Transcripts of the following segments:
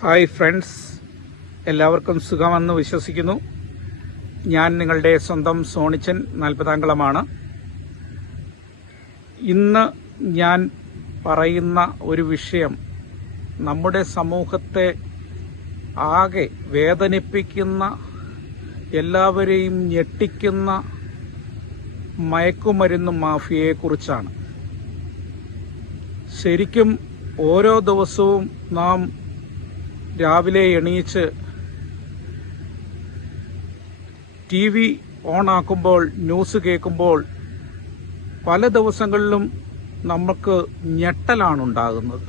Hi friends. എല്ലാവർക്കും സുഖമെന്ന് വിശ്വസിക്കുന്നു. ഞാൻ നിങ്ങളുടെ സ്വന്തം സോണിച്ചൻ നാൽപ്പതാംകുളമാണ് ഇന്ന് ഞാൻ പറയുന്ന ഒരു വിഷയം നമ്മുടെ സമൂഹത്തെ ആകെ വേദനിപ്പിക്കുന്ന എല്ലാവരെയും ഞെട്ടിക്കുന്ന മയക്കുമരുന്ന് മാഫിയയെക്കുറിച്ചാണ്. ശരിക്കും ഓരോ ദിവസവും നാം രാവിലെ എണീച്ച് ടി വി ഓണാക്കുമ്പോൾ ന്യൂസ് കേൾക്കുമ്പോൾ പല ദിവസങ്ങളിലും നമുക്ക് ഞെട്ടലാണ് ഉണ്ടാകുന്നത്.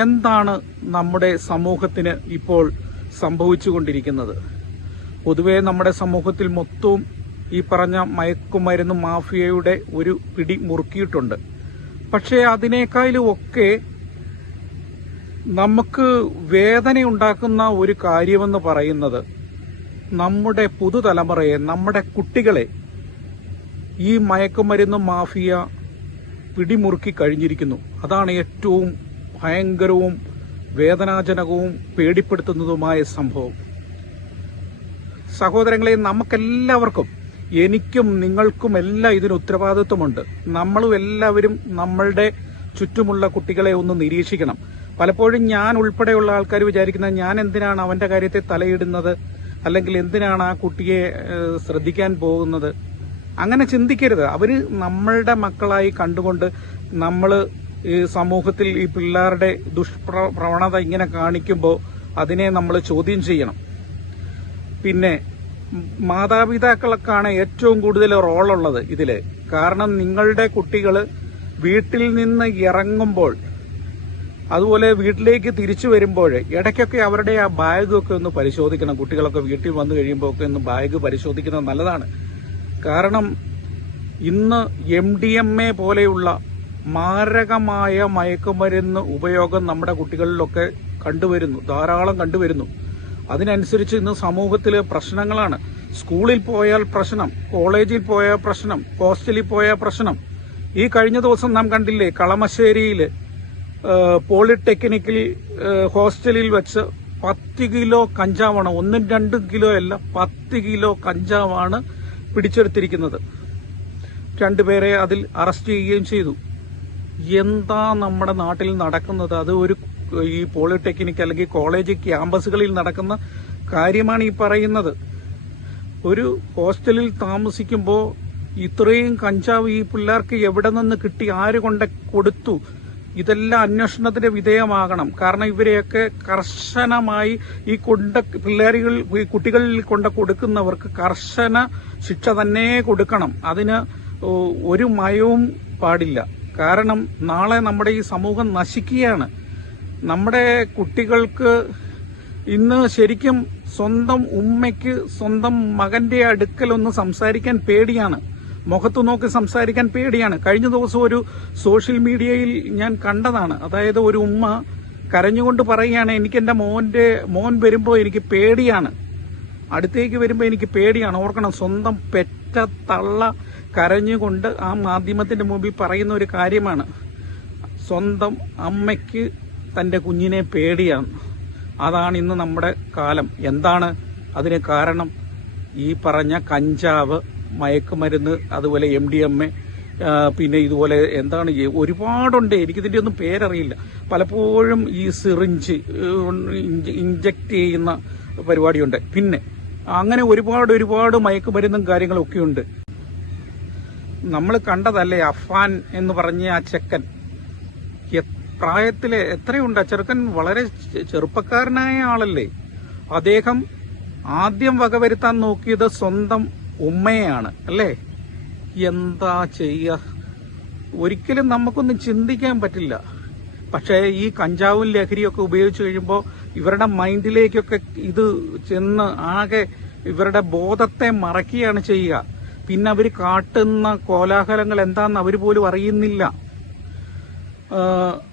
എന്താണ് നമ്മുടെ സമൂഹത്തിന് ഇപ്പോൾ സംഭവിച്ചുകൊണ്ടിരിക്കുന്നത്? പൊതുവേ നമ്മുടെ സമൂഹത്തിൽ മൊത്തവും ഈ പറഞ്ഞ മയക്കുമരുന്ന് മാഫിയയുടെ ഒരു പിടി മുറുക്കിയിട്ടുണ്ട്. പക്ഷേ അതിനേക്കാളും ഒക്കെ നമുക്ക് വേദന ഉണ്ടാക്കുന്ന ഒരു കാര്യമെന്ന് പറയുന്നത് നമ്മുടെ പുതുതലമുറയെ നമ്മുടെ കുട്ടികളെ ഈ മയക്കുമരുന്ന് മാഫിയ പിടിമുറുക്കി കഴിഞ്ഞിരിക്കുന്നു. അതാണ് ഏറ്റവും ഭയങ്കരവും വേദനാജനകവും പേടിപ്പെടുത്തുന്നതുമായ സംഭവം. സഹോദരങ്ങളെ നമുക്കെല്ലാവർക്കും എനിക്കും നിങ്ങൾക്കും എല്ലാം ഇതിന് ഉത്തരവാദിത്വമുണ്ട്. നമ്മളും എല്ലാവരും നമ്മളുടെ ചുറ്റുമുള്ള കുട്ടികളെ ഒന്ന് നിരീക്ഷിക്കണം. പലപ്പോഴും ഞാൻ ഉൾപ്പെടെയുള്ള ആൾക്കാർ വിചാരിക്കുന്നത് ഞാൻ എന്തിനാണ് അവന്റെ കാര്യത്തെ തലയിടുന്നത്? അല്ലെങ്കിൽ എന്തിനാണ് ആ കുട്ടിയെ ശ്രദ്ധിക്കാൻ പോകുന്നത്? അങ്ങനെ ചിന്തിക്കരുത്. അവർ നമ്മളുടെ മക്കളായി കണ്ടുകൊണ്ട് നമ്മൾ ഈ സമൂഹത്തിൽ ഈ പിള്ളേരുടെ ദുഷ്പ്രവണത പ്രവണത ഇങ്ങനെ കാണിക്കുമ്പോൾ അതിനെ നമ്മൾ ചോദ്യം ചെയ്യണം. പിന്നെ മാതാപിതാക്കൾക്കാണ് ഏറ്റവും കൂടുതൽ റോളുള്ളത് ഇതിൽ കാരണം നിങ്ങളുടെ കുട്ടികൾ വീട്ടിൽ നിന്ന് ഇറങ്ങുമ്പോൾ അതുപോലെ വീട്ടിലേക്ക് തിരിച്ചു വരുമ്പോൾ ഇടയ്ക്കൊക്കെ അവരുടെ ആ ബാഗൊക്കെ ഒന്ന് പരിശോധിക്കണം. കുട്ടികളൊക്കെ വീട്ടിൽ വന്നു കഴിയുമ്പോൾ ഒക്കെ ഒന്ന് ബാഗ് പരിശോധിക്കുന്നത് നല്ലതാണ്. കാരണം ഇന്ന് എം ഡി എം എ പോലെയുള്ള മാരകമായ മയക്കുമരുന്ന് ഉപയോഗം നമ്മുടെ കുട്ടികളിലൊക്കെ കണ്ടുവരുന്നു. ധാരാളം കണ്ടുവരുന്നു. അതിനനുസരിച്ച് ഇന്ന് സമൂഹത്തിൽ പ്രശ്നങ്ങളാണ്. സ്കൂളിൽ പോയാൽ പ്രശ്നം കോളേജിൽ പോയാൽ പ്രശ്നം ഹോസ്റ്റലിൽ പോയാൽ പ്രശ്നം. ഈ കഴിഞ്ഞ ദിവസം നാം കണ്ടില്ലേ കളമശ്ശേരിയിൽ പോളിടെക്നിക്കൽ ഹോസ്റ്റലിൽ വെച്ച് പത്ത് കിലോ കഞ്ചാവാണ് ഒന്നും രണ്ടും കിലോ അല്ല പത്ത് കിലോ കഞ്ചാവാണ് പിടിച്ചെടുത്തിരിക്കുന്നത്. രണ്ടുപേരെ അതിൽ അറസ്റ്റ് ചെയ്യുകയും ചെയ്തു. എന്താ നമ്മുടെ നാട്ടിൽ നടക്കുന്നത്? അത് ഒരു ഈ പോളിടെക്നിക് അല്ലെങ്കിൽ കോളേജ് ക്യാമ്പസുകളിൽ നടക്കുന്ന കാര്യമാണ് ഈ പറയുന്നത്. ഒരു ഹോസ്റ്റലിൽ താമസിക്കുമ്പോൾ ഇത്രയും കഞ്ചാവ് ഈ പിള്ളേർക്ക് എവിടെ നിന്ന് കിട്ടി? ആര് കൊണ്ട് കൊടുത്തു? ഇതെല്ലാം അന്വേഷണത്തിന് വിധേയമാകണം. കാരണം ഇവരെയൊക്കെ കർശനമായി ഈ കൊണ്ട പിള്ളേരുകൾ ഈ കുട്ടികളിൽ കൊണ്ട കൊടുക്കുന്നവർക്ക് കർശന ശിക്ഷ തന്നെ കൊടുക്കണം. അതിന് ഒരു മയവും പാടില്ല. കാരണം നാളെ നമ്മുടെ ഈ സമൂഹം നശിക്കുകയാണ്. നമ്മുടെ കുട്ടികൾക്ക് ഇന്ന് ശരിക്കും സ്വന്തം ഉമ്മയ്ക്ക് സ്വന്തം മകന്റെ അടുക്കൽ ഒന്ന് സംസാരിക്കാൻ പേടിയാണ്. മുഖത്ത് നോക്കി സംസാരിക്കാൻ പേടിയാണ്. കഴിഞ്ഞ ദിവസം ഒരു സോഷ്യൽ മീഡിയയിൽ ഞാൻ കണ്ടതാണ്. അതായത് ഒരു ഉമ്മ കരഞ്ഞുകൊണ്ട് പറയുകയാണ് എനിക്ക് എന്റെ മോന്റെ മോൻ വരുമ്പോൾ എനിക്ക് പേടിയാണ്. അടുത്തേക്ക് വരുമ്പോൾ എനിക്ക് പേടിയാണ്. ഓർക്കണം സ്വന്തം പെറ്റ തള്ള കരഞ്ഞുകൊണ്ട് ആ മാധ്യമത്തിന്റെ മുമ്പിൽ പറയുന്ന ഒരു കാര്യമാണ്. സ്വന്തം അമ്മയ്ക്ക് തന്റെ കുഞ്ഞിനെ പേടിയാണ്. അതാണ് ഇന്ന് നമ്മുടെ കാലം. എന്താണ് അതിന് കാരണം? ഈ പറഞ്ഞ കഞ്ചാവ് മയക്കുമരുന്ന് അതുപോലെ എം ഡി എം എ പിന്നെ ഇതുപോലെ എന്താണ് ഒരുപാടുണ്ട്. എനിക്കിതിന്റെ ഒന്നും പേരറിയില്ല. പലപ്പോഴും ഈ സിറിഞ്ച് ഇഞ്ചക്ട് ചെയ്യുന്ന പരിപാടിയുണ്ട്. പിന്നെ അങ്ങനെ ഒരുപാട് ഒരുപാട് മയക്കുമരുന്നും കാര്യങ്ങളും ഒക്കെ ഉണ്ട്. നമ്മൾ കണ്ടതല്ലേ അഫാൻ എന്ന് പറഞ്ഞ ആ ചെക്കൻ? പ്രായത്തിലെ എത്രയുണ്ട്? ആ ചെറുക്കൻ വളരെ ചെറുപ്പക്കാരനായ ആളല്ലേ. അദ്ദേഹം ആദ്യം വകവരുത്താൻ നോക്കിയത് സ്വന്തം ഉമ്മയെയാണ് അല്ലേ? എന്താ ചെയ്യ? ഒരിക്കലും നമുക്കൊന്നും ചിന്തിക്കാൻ പറ്റില്ല. പക്ഷേ ഈ കഞ്ചാവും ലഹരിയൊക്കെ ഉപയോഗിച്ച് കഴിയുമ്പോൾ ഇവരുടെ മൈൻഡിലേക്കൊക്കെ ഇത് ചെന്ന് ആകെ ഇവരുടെ ബോധത്തെ മറക്കുകയാണ് ചെയ്യുക. പിന്നെ അവർ കാട്ടുന്ന കോലാഹലങ്ങൾ എന്താണെന്ന് അവർ പോലും അറിയുന്നില്ല.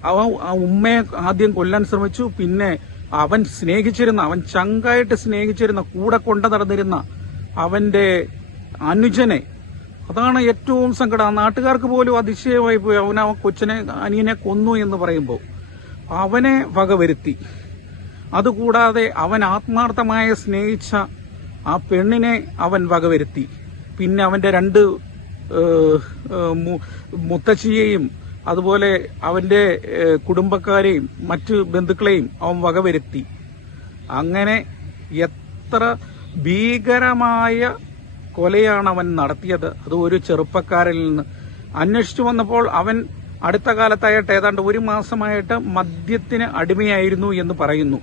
ആ ഉമ്മയെ ആദ്യം കൊല്ലാൻ ശ്രമിച്ചു. പിന്നെ അവൻ സ്നേഹിച്ചിരുന്ന അവൻ ചങ്കായിട്ട് സ്നേഹിച്ചിരുന്ന കൂടെ കൊണ്ടു നടന്നിരുന്ന അവന്റെ അനുജനെ. അതാണ് ഏറ്റവും സങ്കടം. നാട്ടുകാർക്ക് പോലും അതിശയമായി പോയി. അവൻ ആ കൊച്ചിനെ അനിയനെ കൊന്നു എന്ന് പറയുമ്പോൾ അവനെ വകവരുത്തി അതുകൂടാതെ അവൻ ആത്മാർത്ഥമായി സ്നേഹിച്ച ആ പെണ്ണിനെ അവൻ വകവരുത്തി പിന്നെ അവന്റെ രണ്ട് മുത്തശ്ശിയെയും അതുപോലെ അവന്റെ കുടുംബക്കാരെയും മറ്റ് ബന്ധുക്കളെയും അവൻ വകവരുത്തി അങ്ങനെ എത്ര ഭീകരമായ കൊലയാണ് അവൻ നടത്തിയത്. അത് ഒരു ചെറുപ്പക്കാരിൽ നിന്ന്. അന്വേഷിച്ചു വന്നപ്പോൾ അവൻ അടുത്ത കാലത്തായിട്ട് ഏതാണ്ട് ഒരു മാസമായിട്ട് മദ്യത്തിന് അടിമയായിരുന്നു എന്ന് പറയുന്നു.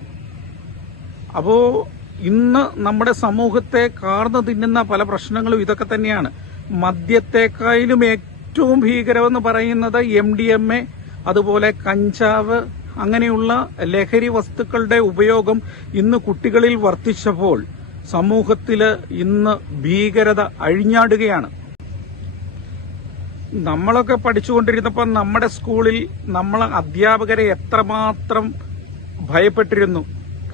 അപ്പോൾ ഇന്ന് നമ്മുടെ സമൂഹത്തെ കാർന്നു തിന്നുന്ന പല പ്രശ്നങ്ങളും ഇതൊക്കെ തന്നെയാണ്. മദ്യത്തെക്കാളും ഏറ്റവും ഭീകരമെന്ന് പറയുന്നത് എം ഡി എം എ അതുപോലെ കഞ്ചാവ് അങ്ങനെയുള്ള ലഹരി വസ്തുക്കളുടെ ഉപയോഗം ഇന്ന് കുട്ടികളിൽ വർദ്ധിച്ചപ്പോൾ സമൂഹത്തിൽ ഇന്ന് ഭീകരത അഴിഞ്ഞാടുകയാണ്. നമ്മളൊക്കെ പഠിച്ചുകൊണ്ടിരുന്നപ്പോൾ നമ്മുടെ സ്കൂളിൽ നമ്മൾ അധ്യാപകരെ എത്രമാത്രം ഭയപ്പെട്ടിരുന്നു.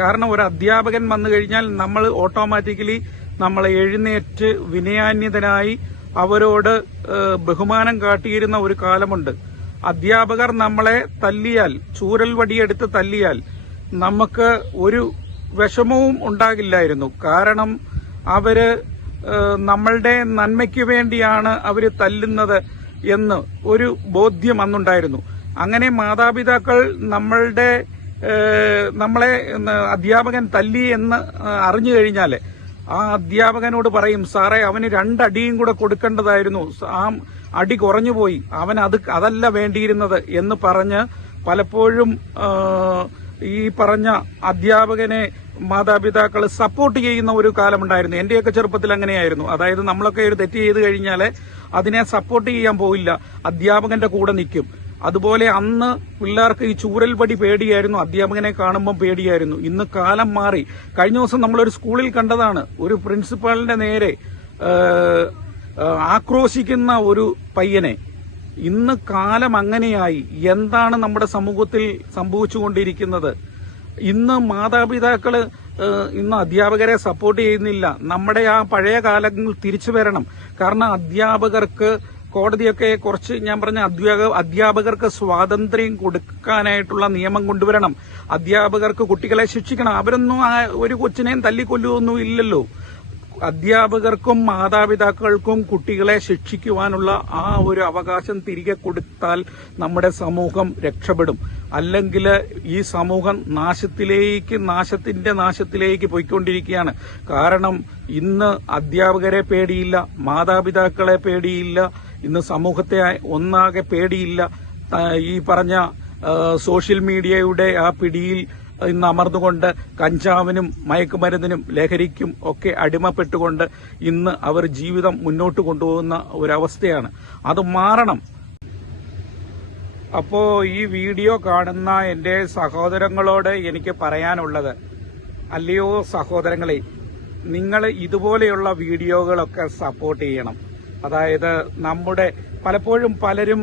കാരണം ഒരു അധ്യാപകൻ വന്നു കഴിഞ്ഞാൽ നമ്മൾ ഓട്ടോമാറ്റിക്കലി നമ്മൾ എഴുന്നേറ്റ് വിനയാന്യതനായി അവരോട് ബഹുമാനം കാട്ടിയിരുന്ന ഒരു കാലമുണ്ട്. അധ്യാപകർ നമ്മളെ തല്ലിയാൽ ചൂരൽ വടിയെടുത്ത് തല്ലിയാൽ നമുക്ക് ഒരു വിഷമവും ഉണ്ടാകില്ലായിരുന്നു. കാരണം അവർ നമ്മളുടെ നന്മയ്ക്ക് വേണ്ടിയാണ് അവർ തല്ലുന്നത് എന്ന് ഒരു ബോധ്യം അന്നുണ്ടായിരുന്നു. അങ്ങനെ മാതാപിതാക്കൾ നമ്മളുടെ നമ്മളെ അധ്യാപകൻ തല്ലി എന്ന് അറിഞ്ഞു കഴിഞ്ഞാൽ ആ അധ്യാപകനോട് പറയും സാറേ അവന് രണ്ടടിയും കൂടെ കൊടുക്കേണ്ടതായിരുന്നു. ആ അടി കുറഞ്ഞുപോയി. അവൻ അത് അതല്ല വേണ്ടിയിരുന്നത് എന്ന് പറഞ്ഞ് പലപ്പോഴും ഈ പറഞ്ഞ അധ്യാപകനെ മാതാപിതാക്കൾ സപ്പോർട്ട് ചെയ്യുന്ന ഒരു കാലമുണ്ടായിരുന്നു. എന്റെയൊക്കെ ചെറുപ്പത്തിൽ അങ്ങനെയായിരുന്നു. അതായത് നമ്മളൊക്കെ ഒരു തെറ്റ് ചെയ്ത് കഴിഞ്ഞാൽ അതിനെ സപ്പോർട്ട് ചെയ്യാൻ പോയില്ല അധ്യാപകന്റെ കൂടെ നിൽക്കും അതുപോലെ അന്ന് പിള്ളേർക്ക് ഈ ചൂരൽ പടി പേടിയായിരുന്നു. അധ്യാപകനെ കാണുമ്പോൾ പേടിയായിരുന്നു. ഇന്ന് കാലം മാറി. കഴിഞ്ഞ ദിവസം നമ്മളൊരു സ്കൂളിൽ കണ്ടതാണ്. ഒരു പ്രിൻസിപ്പാളിന്റെ നേരെ ആക്രോശിക്കുന്ന ഒരു പയ്യനെ. ഇന്ന് കാലം അങ്ങനെയായി. എന്താണ് നമ്മുടെ സമൂഹത്തിൽ സംഭവിച്ചുകൊണ്ടിരിക്കുന്നത്? ഇന്ന് മാതാപിതാക്കൾ ഏഹ്, ഇന്ന് അധ്യാപകരെ സപ്പോർട്ട് ചെയ്യുന്നില്ല. നമ്മുടെ ആ പഴയ കാലങ്ങൾ തിരിച്ചു വരണം. കാരണം അധ്യാപകർക്ക് കോടതിയൊക്കെ കുറച്ച് ഞാൻ പറഞ്ഞ അധ്യാപക അധ്യാപകർക്ക് സ്വാതന്ത്ര്യം കൊടുക്കാനായിട്ടുള്ള നിയമം കൊണ്ടുവരണം. അധ്യാപകർക്ക് കുട്ടികളെ ശിക്ഷിക്കണം. അവരൊന്നും ഒരു കൊച്ചിനെയും തല്ലിക്കൊല്ലുകയൊന്നും ഇല്ലല്ലോ. അധ്യാപകർക്കും മാതാപിതാക്കൾക്കും കുട്ടികളെ ശിക്ഷിക്കുവാനുള്ള ആ ഒരു അവകാശം തിരികെ കൊടുത്താൽ നമ്മുടെ സമൂഹം രക്ഷപ്പെടും. അല്ലെങ്കിൽ ഈ സമൂഹം നാശത്തിലേക്ക് നാശത്തിന്റെ നാശത്തിലേക്ക് പോയിക്കൊണ്ടിരിക്കുകയാണ്. കാരണം ഇന്ന് അധ്യാപകരെ പേടിയില്ല മാതാപിതാക്കളെ പേടിയില്ല ഇന്ന് സമൂഹത്തെ ഒന്നാകെ പേടിയില്ല. ഈ പറഞ്ഞ സോഷ്യൽ മീഡിയയുടെ ആ പിടിയിൽ ഇന്ന് അമർന്നുകൊണ്ട് കഞ്ചാവിനും മയക്കുമരുന്നിനും ലഹരിക്കും ഒക്കെ അടിമപ്പെട്ടുകൊണ്ട് ഇന്ന് അവർ ജീവിതം മുന്നോട്ട് കൊണ്ടുപോകുന്ന ഒരവസ്ഥയാണ്. അത് മാറണം. അപ്പോ ഈ വീഡിയോ കാണുന്ന എന്റെ സഹോദരങ്ങളോട് എനിക്ക് പറയാനുള്ളത് അല്ലയോ സഹോദരങ്ങളെ നിങ്ങൾ ഇതുപോലെയുള്ള വീഡിയോകളൊക്കെ സപ്പോർട്ട് ചെയ്യണം. അതായത് നമ്മുടെ പലപ്പോഴും പലരും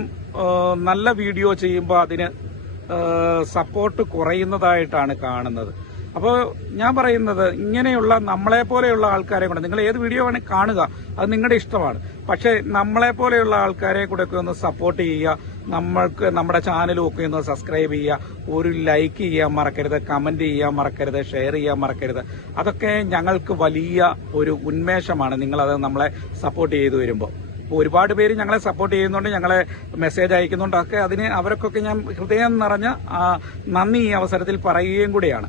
നല്ല വീഡിയോ ചെയ്യുമ്പോൾ അതിന് സപ്പോർട്ട് കുറയുന്നതായിട്ടാണ് കാണുന്നത്. അപ്പോൾ ഞാൻ പറയുന്നത് ഇങ്ങനെയുള്ള നമ്മളെ പോലെയുള്ള ആൾക്കാരെ കൊണ്ട് നിങ്ങൾ ഏത് വീഡിയോ വേണേൽ കാണുക അത് നിങ്ങളുടെ ഇഷ്ടമാണ്. പക്ഷേ നമ്മളെ പോലെയുള്ള ആൾക്കാരെ കൂടെ ഒക്കെ ഒന്ന് സപ്പോർട്ട് ചെയ്യുക നമ്മൾക്ക് നമ്മുടെ ചാനലും ഒക്കെ ഒന്ന് സബ്സ്ക്രൈബ് ചെയ്യുക ഒരു ലൈക്ക് ചെയ്യാൻ മറക്കരുത് കമന്റ് ചെയ്യാൻ മറക്കരുത് ഷെയർ ചെയ്യാൻ മറക്കരുത്. അതൊക്കെ ഞങ്ങൾക്ക് വലിയ ഒരു ഉന്മേഷമാണ് നിങ്ങളത് നമ്മളെ സപ്പോർട്ട് ചെയ്തു വരുമ്പോൾ. ഒരുപാട് പേര് ഞങ്ങളെ സപ്പോർട്ട് ചെയ്യുന്നുണ്ട് ഞങ്ങളെ മെസ്സേജ് അയക്കുന്നുണ്ട്. ഒക്കെ അതിന് അവർക്കൊക്കെ ഞാൻ ഹൃദയം നിറഞ്ഞ നന്ദി ഈ അവസരത്തിൽ പറയുകയും കൂടിയാണ്.